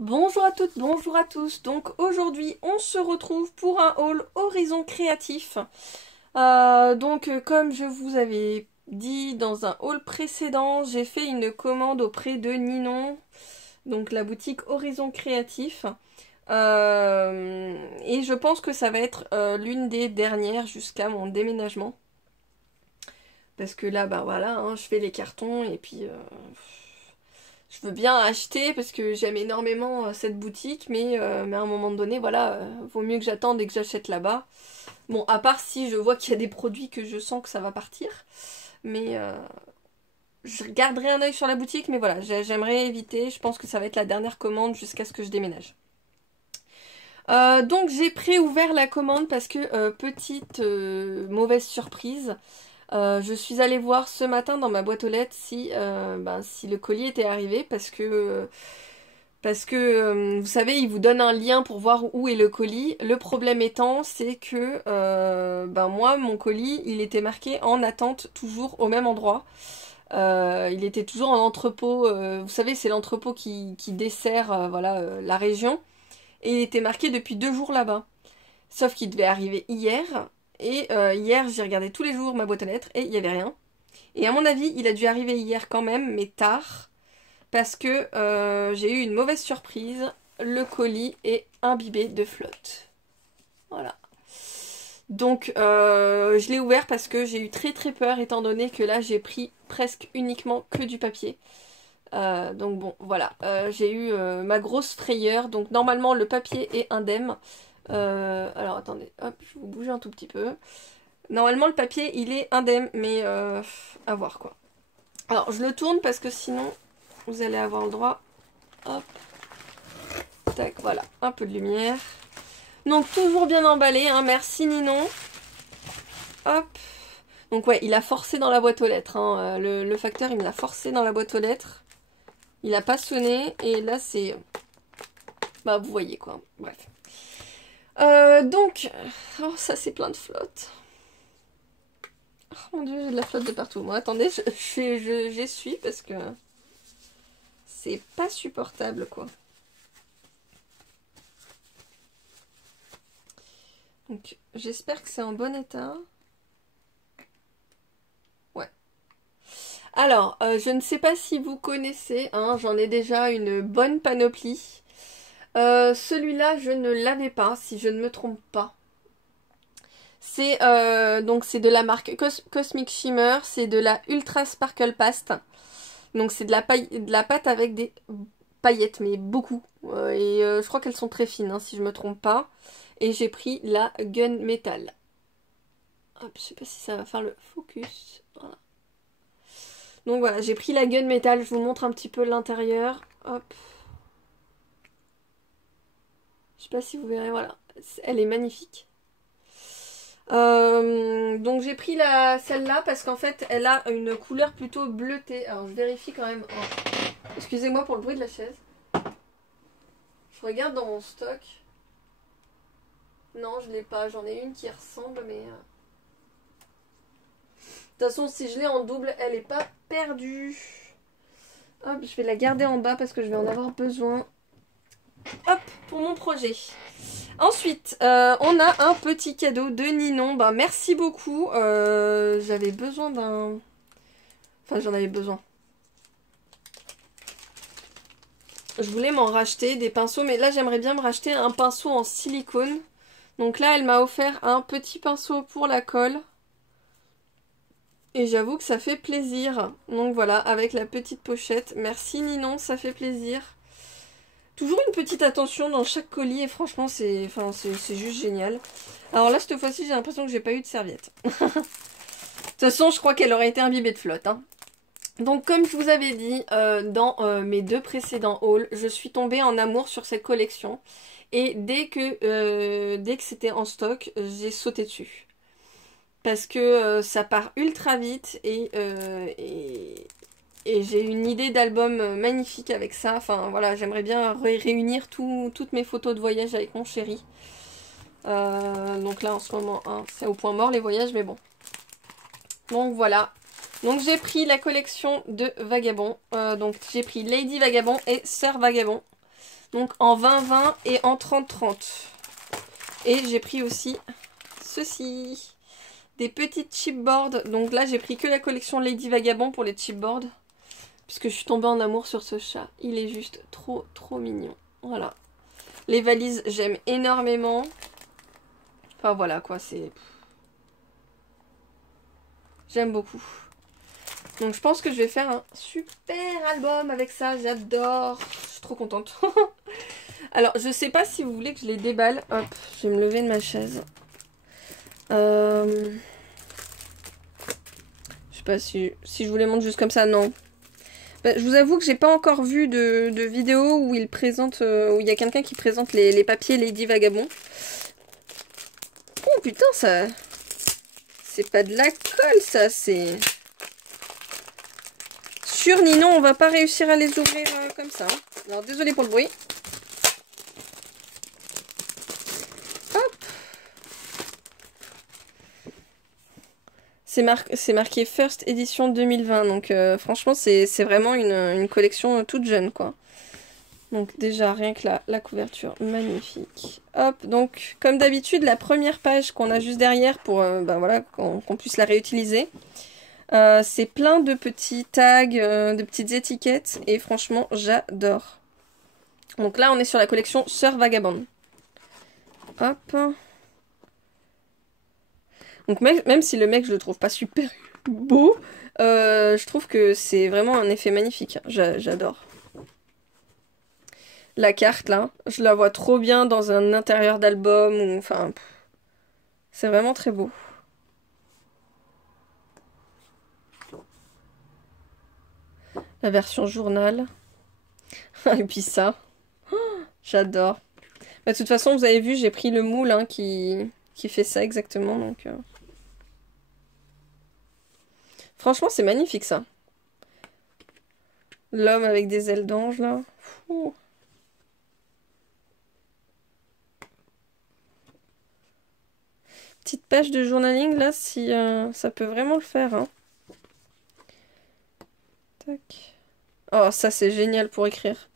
Bonjour à toutes, bonjour à tous. Donc aujourd'hui on se retrouve pour un haul Horizon Créatif. Comme je vous avais dit dans un haul précédent, j'ai fait une commande auprès de Ninon, donc la boutique Horizon Créatif. Et je pense que ça va être l'une des dernières jusqu'à mon déménagement. Parce que là, bah voilà, hein, je fais les cartons et puis je veux bien acheter parce que j'aime énormément cette boutique, mais à un moment donné, voilà, vaut mieux que j'attende et que j'achète là-bas. Bon, à part si je vois qu'il y a des produits que je sens que ça va partir, mais je garderai un œil sur la boutique, mais voilà, j'aimerais éviter, je pense que ça va être la dernière commande jusqu'à ce que je déménage. Donc j'ai pré-ouvert la commande parce que, petite mauvaise surprise, je suis allée voir ce matin dans ma boîte aux lettres si le colis était arrivé parce que vous savez, il vous donne un lien pour voir où est le colis. Le problème étant, c'est que moi, mon colis, il était marqué en attente toujours au même endroit. Il était toujours en entrepôt. Vous savez, c'est l'entrepôt qui dessert la région. Et il était marqué depuis 2 jours là-bas. Sauf qu'il devait arriver hier. Et hier, j'ai regardé tous les jours ma boîte aux lettres et il n'y avait rien. Et à mon avis, il a dû arriver hier quand même, mais tard. Parce que j'ai eu une mauvaise surprise. Le colis est imbibé de flotte. Voilà. Donc je l'ai ouvert parce que j'ai eu très très peur étant donné que là j'ai pris presque uniquement que du papier. Donc bon, voilà. J'ai eu ma grosse frayeur. Donc normalement le papier est indemne. Alors attendez, hop, je vais vous bouger un tout petit peu. Normalement le papier il est indemne, mais à voir quoi. Alors je le tourne parce que sinon vous allez avoir le droit. Hop. Tac, voilà, un peu de lumière. Donc toujours bien emballé, hein, merci Ninon. Hop. Donc ouais, il a forcé dans la boîte aux lettres. Hein. Le facteur il me l'a forcé dans la boîte aux lettres. Il a pas sonné et là c'est... Bah vous voyez quoi, bref. Oh ça c'est plein de flotte. Oh mon dieu, j'ai de la flotte de partout. Moi attendez, j'essuie parce que c'est pas supportable quoi. Donc j'espère que c'est en bon état. Ouais. Alors, je ne sais pas si vous connaissez, hein, j'en ai déjà une bonne panoplie. Celui-là, je ne l'avais pas, si je ne me trompe pas. C'est c'est de la marque Cosmic Shimmer, c'est de la Ultra Sparkle Paste. Donc c'est de la pâte avec des paillettes, mais beaucoup. Je crois qu'elles sont très fines, hein, si je me trompe pas. Et j'ai pris la Gun Metal. Hop, je sais pas si ça va faire le focus. Voilà. Donc voilà, j'ai pris la Gun Metal, je vous montre un petit peu l'intérieur. Hop. Je sais pas si vous verrez, voilà. Elle est magnifique. Donc j'ai pris celle-là parce qu'en fait elle a une couleur plutôt bleutée. Alors je vérifie quand même. Oh. Excusez-moi pour le bruit de la chaise. Je regarde dans mon stock. Non, je l'ai pas. J'en ai une qui ressemble, mais... De toute façon, si je l'ai en double, elle est pas perdue. Hop, je vais la garder en bas parce que je vais en avoir besoin. Hop, pour mon projet. Ensuite, on a un petit cadeau de Ninon. Ben, merci beaucoup. J'avais besoin d'un... Enfin, j'en avais besoin. Je voulais m'en racheter des pinceaux, mais là, j'aimerais bien me racheter un pinceau en silicone. Donc là, elle m'a offert un petit pinceau pour la colle. Et j'avoue que ça fait plaisir. Donc voilà, avec la petite pochette. Merci Ninon, ça fait plaisir. Toujours une petite attention dans chaque colis et franchement c'est juste génial. Alors là cette fois-ci j'ai l'impression que j'ai pas eu de serviette. De toute façon je crois qu'elle aurait été imbibée de flotte. Hein. Donc comme je vous avais dit dans mes 2 précédents hauls, je suis tombée en amour sur cette collection. Et dès que c'était en stock, j'ai sauté dessus. Parce que ça part ultra vite et j'ai une idée d'album magnifique avec ça. Enfin voilà, j'aimerais bien réunir toutes mes photos de voyage avec mon chéri. Donc là en ce moment, hein, c'est au point mort les voyages, mais bon. Donc voilà. Donc j'ai pris la collection de Vagabond. Donc j'ai pris Lady Vagabond et Sœur Vagabond. Donc en 20-20 et en 30-30. Et j'ai pris aussi ceci. Des petites chipboards. Donc là, j'ai pris que la collection Lady Vagabond pour les chipboards. Puisque je suis tombée en amour sur ce chat. Il est juste trop, trop mignon. Voilà. Les valises, j'aime énormément. Enfin voilà quoi, c'est... J'aime beaucoup. Donc je pense que je vais faire un super album avec ça. J'adore. Je suis trop contente. Alors, je sais pas si vous voulez que je les déballe. Hop, je vais me lever de ma chaise. Je sais pas si je vous les montre juste comme ça, non. Bah, je vous avoue que j'ai pas encore vu de vidéo où il présente, où il y a quelqu'un qui présente les papiers Lady Vagabond. Oh putain, ça... C'est pas de la colle, ça, c'est... Sur Ninon, on va pas réussir à les ouvrir comme ça. Hein. Alors, désolé pour le bruit. Hop. C'est marqué First Edition 2020, donc franchement c'est vraiment une collection toute jeune quoi. Donc déjà rien que la couverture, magnifique. Hop, donc comme d'habitude la première page qu'on a juste derrière pour bah, voilà, qu'on puisse la réutiliser. C'est plein de petits tags, de petites étiquettes et franchement j'adore. Donc là on est sur la collection Sœur Vagabond. Hop. Donc même si le mec je le trouve pas super beau, je trouve que c'est vraiment un effet magnifique. J'adore. La carte là, je la vois trop bien dans un intérieur d'album ou enfin c'est vraiment très beau. La version journal. Et puis ça. J'adore. Bah, de toute façon, vous avez vu, j'ai pris le moule hein, qui fait ça exactement donc franchement, c'est magnifique ça. L'homme avec des ailes d'ange là. Ouh. Petite page de journaling là, si ça peut vraiment le faire. Hein. Tac. Oh, ça c'est génial pour écrire.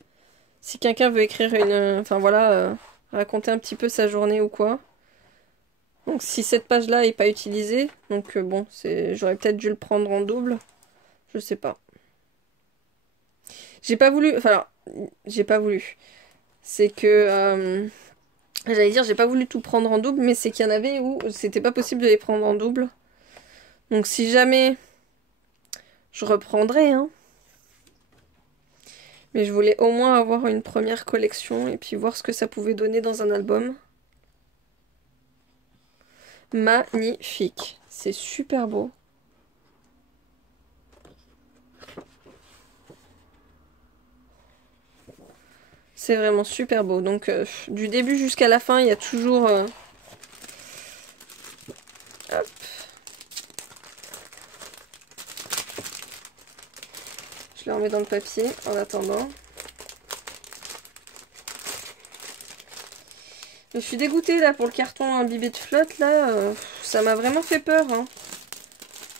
Si quelqu'un veut écrire une... Enfin voilà, raconter un petit peu sa journée ou quoi. Donc si cette page-là est pas utilisée, donc bon, j'aurais peut-être dû le prendre en double. Je sais pas. J'ai pas voulu... Enfin, j'ai pas voulu. C'est que... J'allais dire, j'ai pas voulu tout prendre en double, mais c'est qu'il y en avait où c'était pas possible de les prendre en double. Donc si jamais... Je reprendrai, hein. Mais je voulais au moins avoir une première collection et puis voir ce que ça pouvait donner dans un album. Magnifique. C'est super beau. C'est vraiment super beau. Donc du début jusqu'à la fin, il y a toujours... Hop. Je le remets dans le papier en attendant. Je suis dégoûtée là pour le carton imbibé de flotte là. Ça m'a vraiment fait peur. Hein.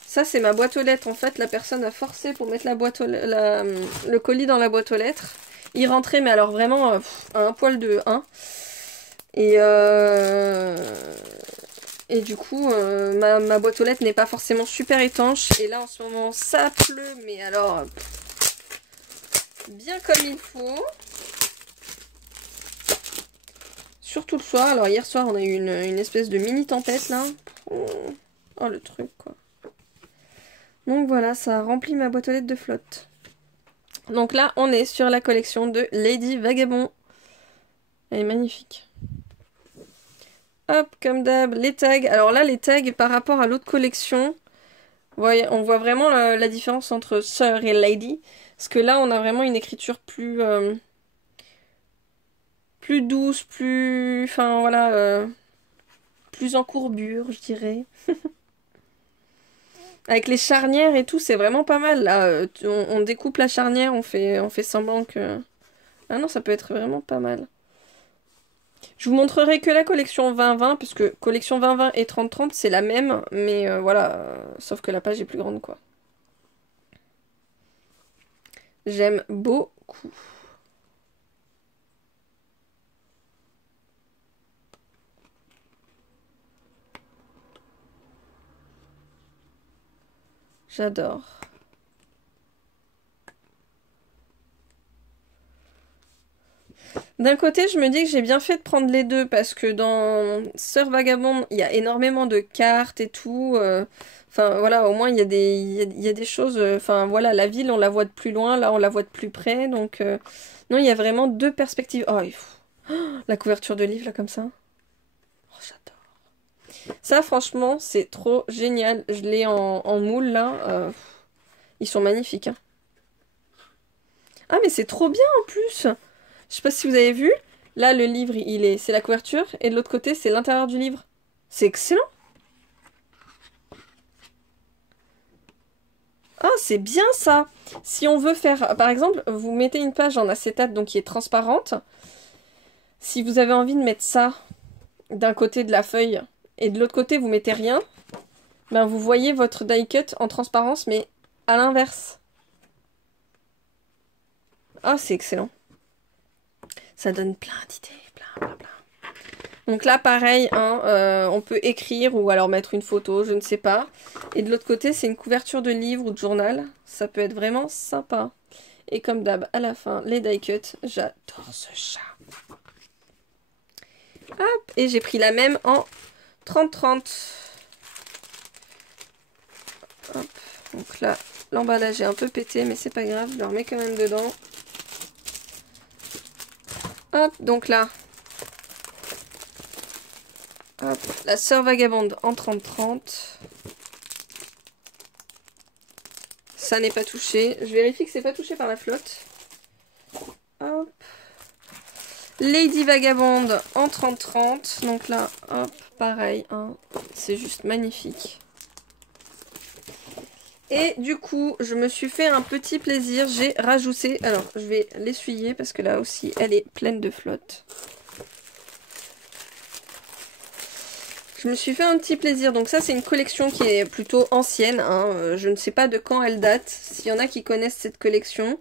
Ça c'est ma boîte aux lettres. En fait la personne a forcé pour mettre le colis dans la boîte aux lettres. Il rentrait mais alors vraiment à un poil de 1. Et du coup ma boîte aux lettres n'est pas forcément super étanche. Et là en ce moment ça pleut mais alors bien comme il faut. Surtout le soir. Alors hier soir on a eu une espèce de mini tempête là. Oh le truc quoi. Donc voilà, ça remplit ma boîte aux lettres de flotte. Donc là on est sur la collection de Lady Vagabond. Elle est magnifique. Hop, comme d'hab, les tags. Alors là les tags par rapport à l'autre collection, on voit vraiment la différence entre Sœur et Lady. Parce que là on a vraiment une écriture plus douce, plus... Enfin voilà... plus en courbure, je dirais. Avec les charnières et tout, c'est vraiment pas mal. Là, on découpe la charnière, on fait semblant que... Ah non, ça peut être vraiment pas mal. Je vous montrerai que la collection 20-20, parce que collection 20-20 et 30-30, c'est la même. Mais voilà, sauf que la page est plus grande, quoi. J'aime beaucoup. J'adore. D'un côté, je me dis que j'ai bien fait de prendre les deux parce que dans Sœur Vagabonde, il y a énormément de cartes et tout. Enfin, voilà, au moins, il y a des choses... Enfin, voilà, la ville, on la voit de plus loin. Là, on la voit de plus près. Donc, non, il y a vraiment deux perspectives. Oh, la couverture de livre, là, comme ça. Oh, j'adore. Ça, franchement, c'est trop génial. Je l'ai en moule, là. Ils sont magnifiques, hein. Ah, mais c'est trop bien, en plus. Je sais pas si vous avez vu. Là, le livre, c'est la couverture. Et de l'autre côté, c'est l'intérieur du livre. C'est excellent. Ah, c'est bien ça. Si on veut faire... Par exemple, vous mettez une page en acétate, donc qui est transparente. Si vous avez envie de mettre ça d'un côté de la feuille et de l'autre côté, vous mettez rien, ben vous voyez votre die cut en transparence, mais à l'inverse. Ah, c'est excellent. Ça donne plein d'idées, plein. Donc là, pareil, hein, on peut écrire ou alors mettre une photo, je ne sais pas. Et de l'autre côté, c'est une couverture de livre ou de journal. Ça peut être vraiment sympa. Et comme d'hab, à la fin, les die cuts. J'adore ce chat. Hop, et j'ai pris la même en 30-30. Hop, donc là, l'emballage est un peu pété, mais c'est pas grave, je le remets quand même dedans. Hop, donc là, hop, la Sœur Vagabonde en 30-30. Ça n'est pas touché. Je vérifie que c'est pas touché par la flotte. Hop. Lady Vagabonde en 30-30. Donc là, hop, pareil, hein, c'est juste magnifique. Et du coup, je me suis fait un petit plaisir. J'ai rajouté... Alors, je vais l'essuyer parce que là aussi, elle est pleine de flotte. Je me suis fait un petit plaisir. Donc ça, c'est une collection qui est plutôt ancienne, hein. Je ne sais pas de quand elle date. S'il y en a qui connaissent cette collection.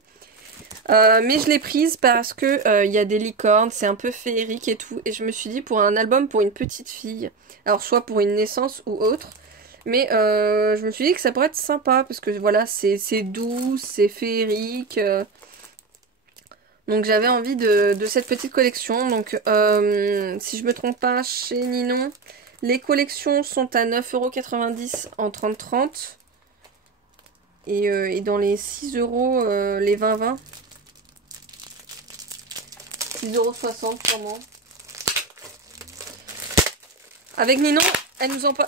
Mais je l'ai prise parce que y a des licornes, c'est un peu féerique et tout. Et je me suis dit, pour un album pour une petite fille, alors soit pour une naissance ou autre... Mais je me suis dit que ça pourrait être sympa parce que voilà, c'est doux, c'est féerique. Donc j'avais envie de cette petite collection. Donc si je me trompe pas, chez Ninon, les collections sont à 9,90 € en 30-30. Et dans les 6 €, les 20-20. 6,60 € sûrement. Avec Ninon, elle nous envoie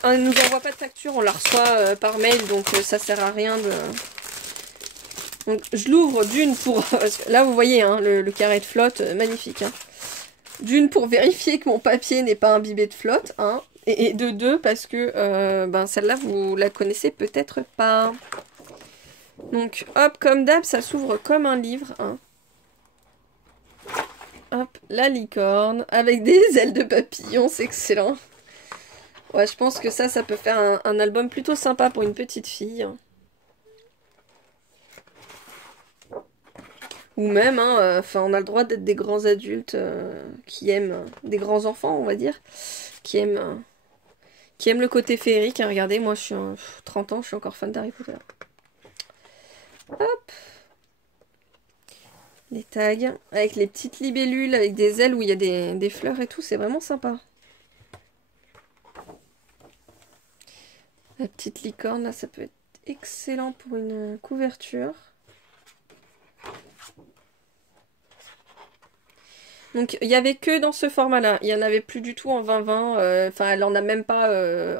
pas de facture, on la reçoit par mail, donc ça sert à rien de... Donc je l'ouvre d'une pour... Là vous voyez, hein, le carré de flotte, magnifique. Hein. D'une pour vérifier que mon papier n'est pas imbibé de flotte, hein, et de deux parce que ben, celle-là vous la connaissez peut-être pas. Donc hop, comme d'hab, ça s'ouvre comme un livre. Hein. Hop, la licorne, avec des ailes de papillon, c'est excellent. Ouais, je pense que ça peut faire un album plutôt sympa pour une petite fille. Ou même, hein, on a le droit d'être des grands adultes qui aiment, des grands enfants, on va dire, qui aiment le côté féerique. Hein, regardez, moi, je suis 30 ans, je suis encore fan d'Harry Potter. Hop. Les tags, avec les petites libellules, avec des ailes où il y a des fleurs et tout, c'est vraiment sympa. La petite licorne, là, ça peut être excellent pour une couverture. Donc, il n'y avait que dans ce format-là. Il n'y en avait plus du tout en 20-20. Enfin, elle n'en a même pas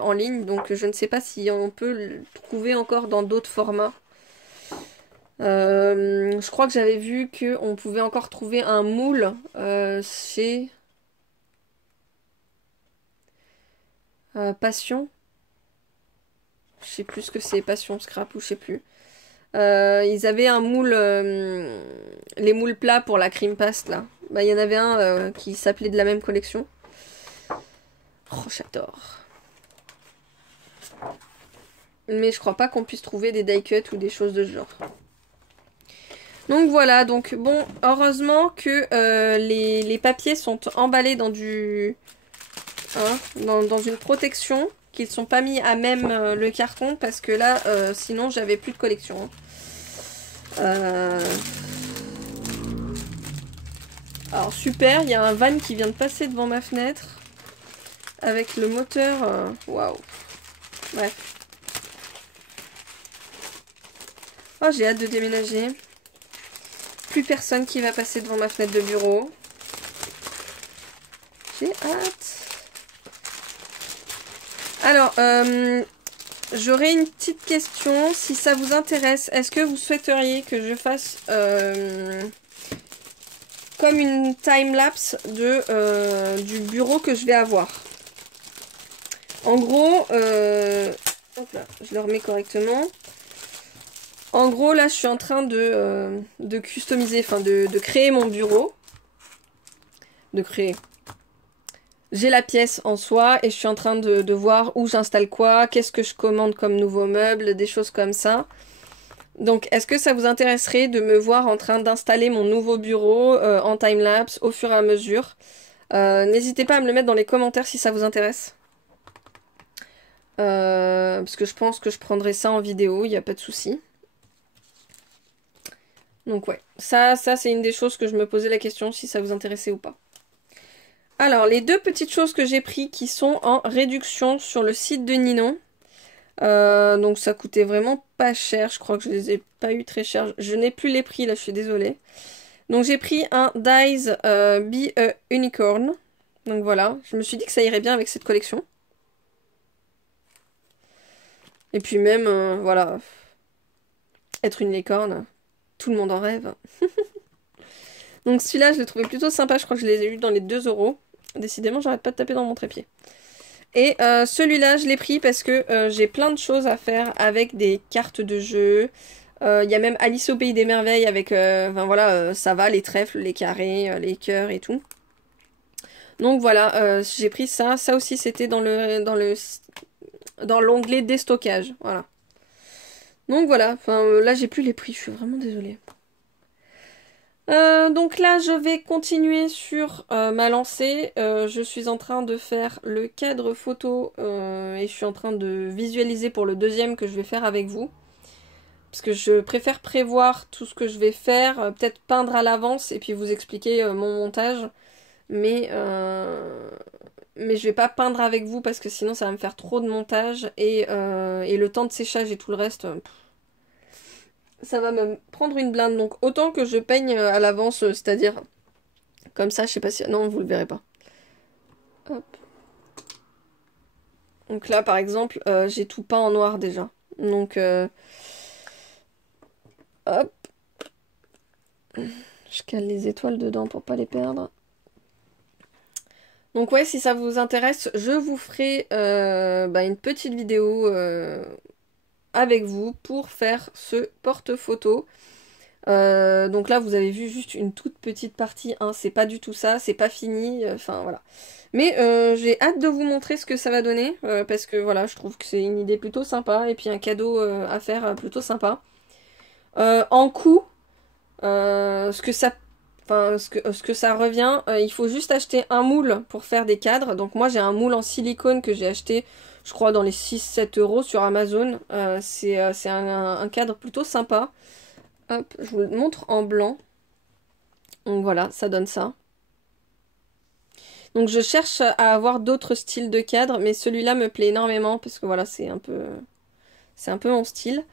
en ligne. Donc, je ne sais pas si on peut le trouver encore dans d'autres formats. Je crois que j'avais vu qu'on pouvait encore trouver un moule chez Passion. Je sais plus ce que c'est, Passion Scrap ou je sais plus. Ils avaient un moule, les moules plats pour la cream paste là. Bah, il y en avait un qui s'appelait de la même collection. Oh, j'adore. Mais je crois pas qu'on puisse trouver des die cuts ou des choses de ce genre. Donc voilà, donc bon, heureusement que les papiers sont emballés dans du... Hein, dans une protection qu'ils sont pas mis à même le carton parce que là, sinon j'avais plus de collection. Alors super, il y a un van qui vient de passer devant ma fenêtre avec le moteur. Waouh. Bref. Oh, j'ai hâte de déménager. Plus personne qui va passer devant ma fenêtre de bureau. J'ai hâte. Alors, j'aurais une petite question. Si ça vous intéresse, est-ce que vous souhaiteriez que je fasse comme une time-lapse du bureau que je vais avoir? En gros, hop là, je le remets correctement. En gros, là, je suis en train de customiser, enfin de créer mon bureau. De créer. J'ai la pièce en soi et je suis en train de voir où j'installe quoi, qu'est-ce que je commande comme nouveau meuble, des choses comme ça. Donc, est-ce que ça vous intéresserait de me voir en train d'installer mon nouveau bureau en time-lapse au fur et à mesure? N'hésitez pas à me le mettre dans les commentaires si ça vous intéresse. Parce que je pense que je prendrai ça en vidéo, il n'y a pas de souci. Donc ouais, ça c'est une des choses que je me posais la question si ça vous intéressait ou pas. Alors, les deux petites choses que j'ai pris qui sont en réduction sur le site de Ninon. Donc ça coûtait vraiment pas cher, je crois que je les ai pas eu très cher. Je n'ai plus les prix là, je suis désolée. Donc j'ai pris un Dies Be a Unicorn. Donc voilà, je me suis dit que ça irait bien avec cette collection. Et puis même, voilà, être une licorne, tout le monde en rêve. Donc celui-là, je l'ai trouvé plutôt sympa, je crois que je les ai eu dans les 2 €. Décidément, j'arrête pas de taper dans mon trépied. Et celui-là, je l'ai pris parce que j'ai plein de choses à faire avec des cartes de jeu. Il y a même Alice au Pays des Merveilles avec, enfin voilà, ça va, les trèfles, les carrés, les cœurs et tout. Donc voilà, j'ai pris ça. Ça aussi, c'était dans l'onglet déstockage. Voilà. Donc voilà, enfin là, j'ai plus les prix, je suis vraiment désolée. Donc là, je vais continuer sur ma lancée. Je suis en train de faire le cadre photo et je suis en train de visualiser pour le deuxième que je vais faire avec vous. Parce que je préfère prévoir tout ce que je vais faire, peut-être peindre à l'avance et puis vous expliquer mon montage. Mais je vais pas peindre avec vous parce que sinon ça va me faire trop de montage et le temps de séchage et tout le reste... ça va me prendre une blinde, donc autant que je peigne à l'avance, c'est-à-dire comme ça, je sais pas si... Non, vous le verrez pas. Hop. Donc là, par exemple, j'ai tout peint en noir déjà. Donc, hop. Je cale les étoiles dedans pour pas les perdre. Donc ouais, si ça vous intéresse, je vous ferai une petite vidéo avec vous pour faire ce porte-photo. Donc là, vous avez vu juste une toute petite partie, hein, c'est pas du tout ça, c'est pas fini, enfin voilà. Mais j'ai hâte de vous montrer ce que ça va donner, parce que voilà, je trouve que c'est une idée plutôt sympa, et puis un cadeau à faire plutôt sympa. En coût, ce que ça revient, il faut juste acheter un moule pour faire des cadres. Donc moi j'ai un moule en silicone que j'ai acheté, je crois, dans les 6-7 € sur Amazon. C'est un cadre plutôt sympa. Hop, je vous le montre en blanc. Donc voilà, ça donne ça. Donc je cherche à avoir d'autres styles de cadres, mais celui-là me plaît énormément parce que voilà, c'est un peu mon style.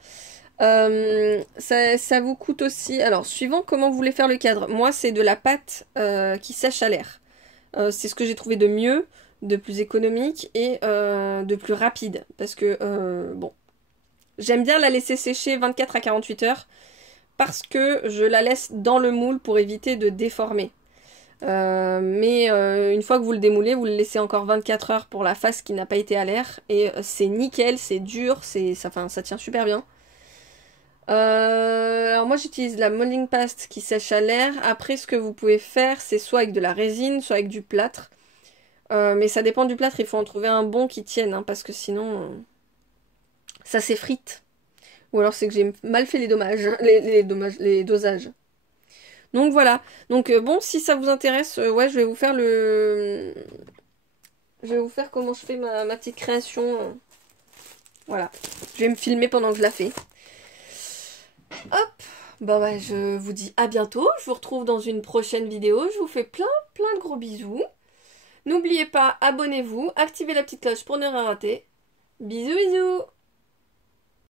Ça vous coûte aussi, alors suivant comment vous voulez faire le cadre. Moi c'est de la pâte qui sèche à l'air. C'est ce que j'ai trouvé de mieux, de plus économique et de plus rapide. Parce que bon, j'aime bien la laisser sécher 24 à 48 heures. Parce que je la laisse dans le moule pour éviter de déformer. Mais une fois que vous le démoulez, vous le laissez encore 24 heures pour la face qui n'a pas été à l'air. Et c'est nickel, c'est dur, ça tient super bien. Alors moi j'utilise la molding paste qui sèche à l'air. Après ce que vous pouvez faire, c'est soit avec de la résine, soit avec du plâtre. Mais ça dépend du plâtre, il faut en trouver un bon qui tienne, hein, parce que sinon ça s'effrite. Ou alors c'est que j'ai mal fait les dommages, les dosages. Donc voilà. Donc bon, si ça vous intéresse, ouais, je vais vous faire Je vais vous faire comment je fais ma petite création. Voilà. Je vais me filmer pendant que je la fais. Hop. Bon bah je vous dis à bientôt. Je vous retrouve dans une prochaine vidéo. Je vous fais plein de gros bisous. N'oubliez pas, abonnez-vous, activez la petite cloche pour ne rien rater. Bisous bisous.